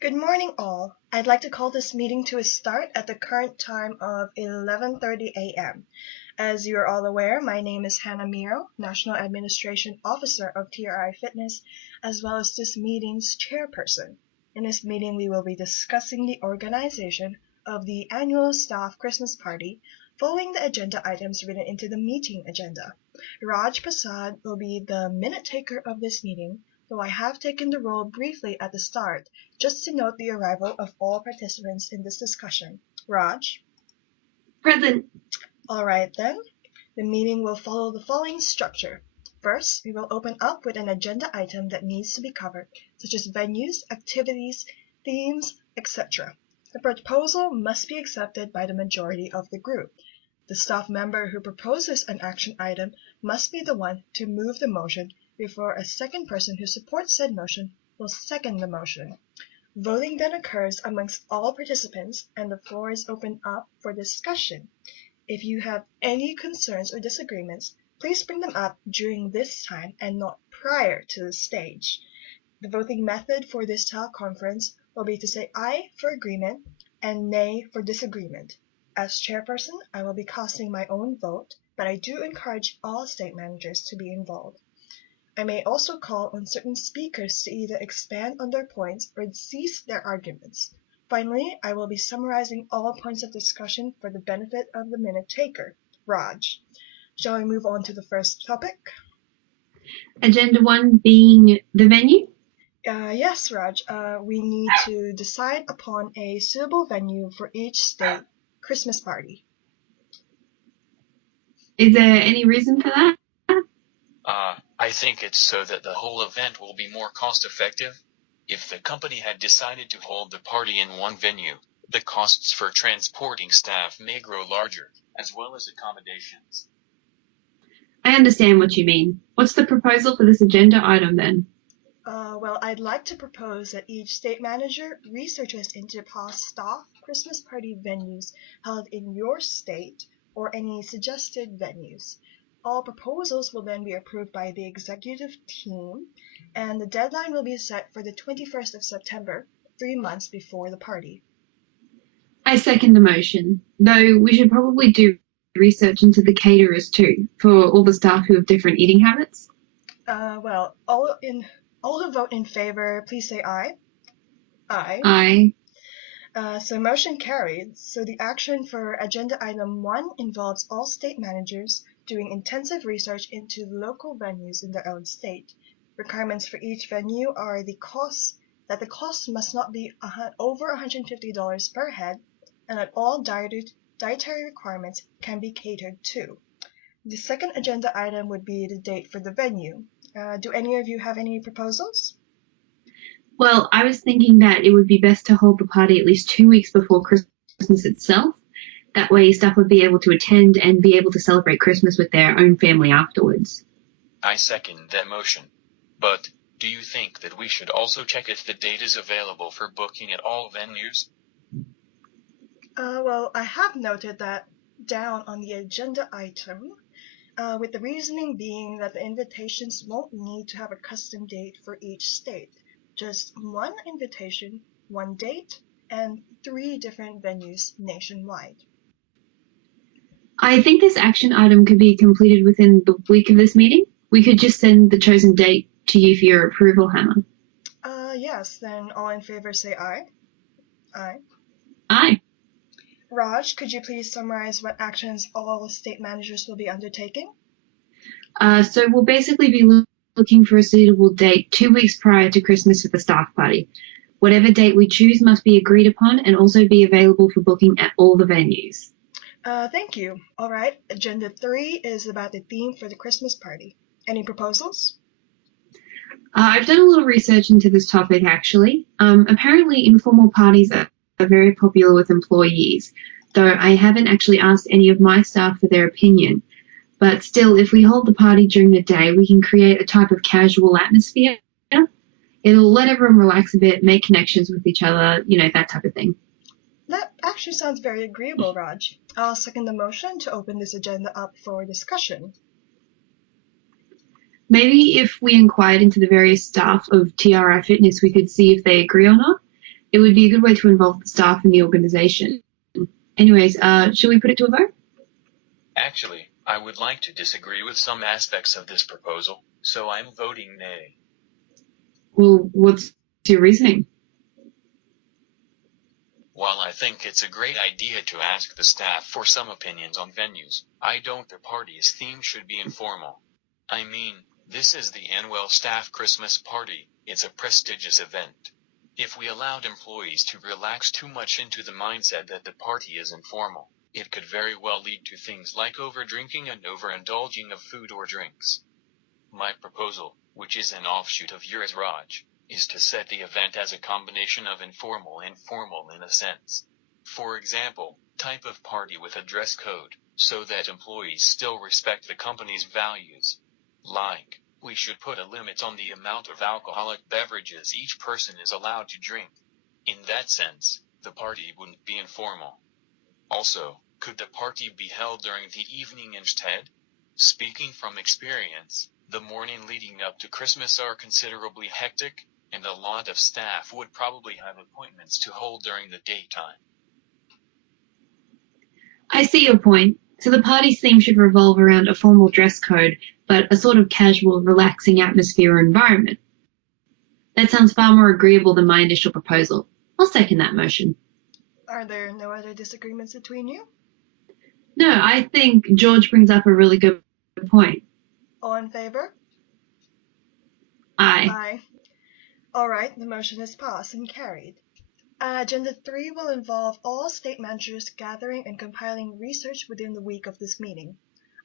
Good morning, all. I'd like to call this meeting to a start at the current time of 11:30 a.m. As you are all aware, my name is Hannah Miro, National Administration Officer of TRI Fitness, as well as this meeting's chairperson. In this meeting, we will be discussing the organization of the annual staff Christmas party, following the agenda items written into the meeting agenda. Raj Prasad will be the minute taker of this meeting, though I have taken the role briefly at the start, just to note the arrival of all participants in this discussion. Raj? Present. All right then. The meeting will follow the following structure. First, we will open up with an agenda item that needs to be covered, such as venues, activities, themes, etc. The proposal must be accepted by the majority of the group. The staff member who proposes an action item must be the one to move the motion before a second person who supports said motion will second the motion. Voting then occurs amongst all participants, and the floor is opened up for discussion. If you have any concerns or disagreements, please bring them up during this time and not prior to the stage. The voting method for this teleconference will be to say aye for agreement and nay for disagreement. As chairperson, I will be casting my own vote, but I do encourage all state managers to be involved. I may also call on certain speakers to either expand on their points or cease their arguments. Finally, I will be summarizing all points of discussion for the benefit of the minute taker. Raj, shall we move on to the first topic? Agenda 1 being the venue? Yes, Raj. We need to decide upon a suitable venue for each state Christmas party. Is there any reason for that? I think it's so that the whole event will be more cost-effective. If the company had decided to hold the party in one venue, the costs for transporting staff may grow larger, as well as accommodations. I understand what you mean. What's the proposal for this agenda item then? Well, I'd like to propose that each state manager researches into past staff Christmas party venues held in your state or any suggested venues. All proposals will then be approved by the executive team, and the deadline will be set for the 21st of September, 3 months before the party. I second the motion, though we should probably do research into the caterers too, for all the staff who have different eating habits. Well, all who vote in favor, please say aye. Aye. So motion carried. So the action for agenda item 1 involves all state managers doing intensive research into local venues in their own state. Requirements for each venue are the cost must not be over $150 per head, and that all dietary requirements can be catered to. The second agenda item would be the date for the venue. Do any of you have any proposals? Well, I was thinking that it would be best to hold the party at least 2 weeks before Christmas itself. That way staff would be able to attend and be able to celebrate Christmas with their own family afterwards. I second that motion. But do you think that we should also check if the date is available for booking at all venues? Well, I have noted that down on the agenda item, with the reasoning being that the invitations won't need to have a custom date for each state. Just one invitation, one date, and 3 different venues nationwide. I think this action item could be completed within the week of this meeting. We could just send the chosen date to you for your approval, Hannah. Yes, then all in favor say aye. Aye. Aye. Raj, could you please summarize what actions all state managers will be undertaking? So we'll basically be looking for a suitable date 2 weeks prior to Christmas for the staff party. Whatever date we choose must be agreed upon and also be available for booking at all the venues. Thank you. All right, agenda 3 is about the theme for the Christmas party. Any proposals? I've done a little research into this topic actually. Apparently informal parties are very popular with employees, though I haven't actually asked any of my staff for their opinion. But still, if we hold the party during the day, we can create a type of casual atmosphere. It'll let everyone relax a bit, make connections with each other, that type of thing. That actually sounds very agreeable, Raj. I'll second the motion to open this agenda up for discussion. Maybe if we inquired into the various staff of TRI Fitness, we could see if they agree or not. It would be a good way to involve the staff in the organisation. Anyways, shall we put it to a vote? Actually, I would like to disagree with some aspects of this proposal, so I'm voting nay. Well, what's your reasoning? While I think it's a great idea to ask the staff for some opinions on venues, I don't think the party's theme should be informal. I mean, this is the annual staff Christmas party. It's a prestigious event. If we allowed employees to relax too much into the mindset that the party is informal, it could very well lead to things like overdrinking and overindulging of food or drinks. My proposal, which is an offshoot of yours, Raj, is to set the event as a combination of informal and formal in a sense. For example, type of party with a dress code, so that employees still respect the company's values. Like, we should put a limit on the amount of alcoholic beverages each person is allowed to drink. In that sense, the party wouldn't be informal. Also, could the party be held during the evening instead? Speaking from experience, the morning leading up to Christmas are considerably hectic, and a lot of staff would probably have appointments to hold during the daytime. I see your point. So the party's theme should revolve around a formal dress code, but a sort of casual, relaxing atmosphere or environment. That sounds far more agreeable than my initial proposal. I'll second that motion. Are there no other disagreements between you? No, I think George brings up a really good point. All in favor? Aye. Aye. All right, the motion is passed and carried. Agenda 3 will involve all state managers gathering and compiling research within the week of this meeting.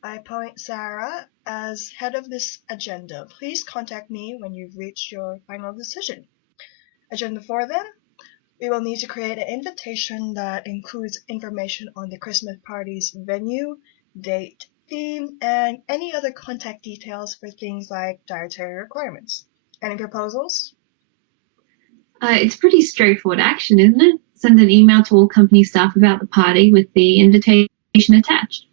I appoint Sarah as head of this agenda. Please contact me when you've reached your final decision. Agenda 4 then, we will need to create an invitation that includes information on the Christmas party's venue, date, theme, and any other contact details for things like dietary requirements. Any proposals? It's pretty straightforward action, isn't it? Send an email to all company staff about the party with the invitation attached.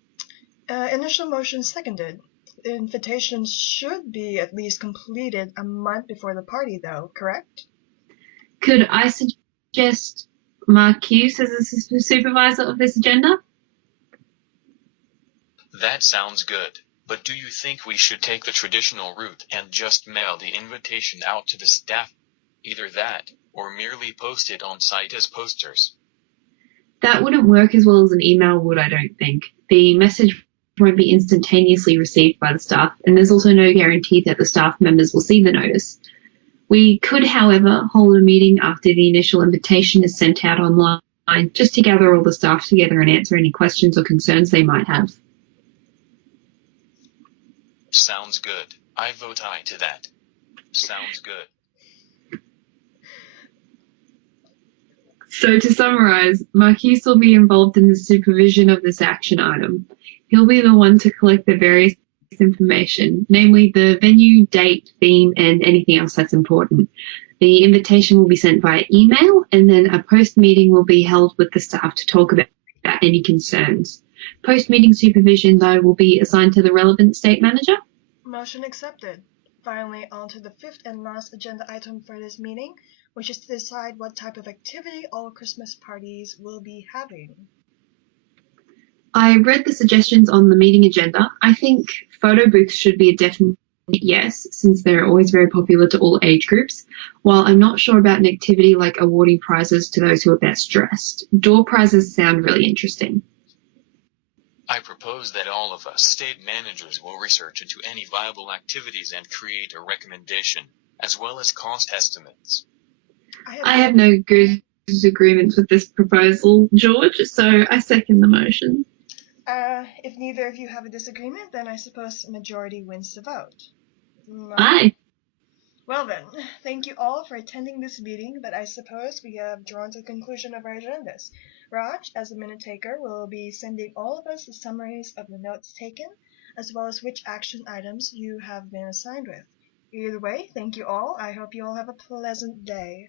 Initial motion seconded. The invitation should be at least completed a month before the party, though, correct? Could I suggest Mark Hughes as the supervisor of this agenda? That sounds good, but do you think we should take the traditional route and just mail the invitation out to the staff? Either that, or merely post it on site as posters. That wouldn't work as well as an email would, I don't think. The message won't be instantaneously received by the staff, and there's also no guarantee that the staff members will see the notice. We could, however, hold a meeting after the initial invitation is sent out online, just to gather all the staff together and answer any questions or concerns they might have. Sounds good. I vote aye to that. Sounds good. So to summarize, Marquise will be involved in the supervision of this action item. He'll be the one to collect the various information, namely the venue, date, theme, and anything else that's important. The invitation will be sent via email, and then a post-meeting will be held with the staff to talk about any concerns. Post-meeting supervision, though, will be assigned to the relevant state manager. Motion accepted. Finally, on to the fifth and last agenda item for this meeting, which is to decide what type of activity all Christmas parties will be having. I read the suggestions on the meeting agenda. I think photo booths should be a definite yes, since they're always very popular to all age groups, while I'm not sure about an activity like awarding prizes to those who are best dressed. Door prizes sound really interesting. I propose that all of us state managers will research into any viable activities and create a recommendation, as well as cost estimates. I have no good disagreements with this proposal, George, so I second the motion. If neither of you have a disagreement, then I suppose a majority wins the vote. Aye. Well then, thank you all for attending this meeting, but I suppose we have drawn to the conclusion of our agendas. Raj, as the minute taker, will be sending all of us the summaries of the notes taken, as well as which action items you have been assigned with. Either way, thank you all. I hope you all have a pleasant day.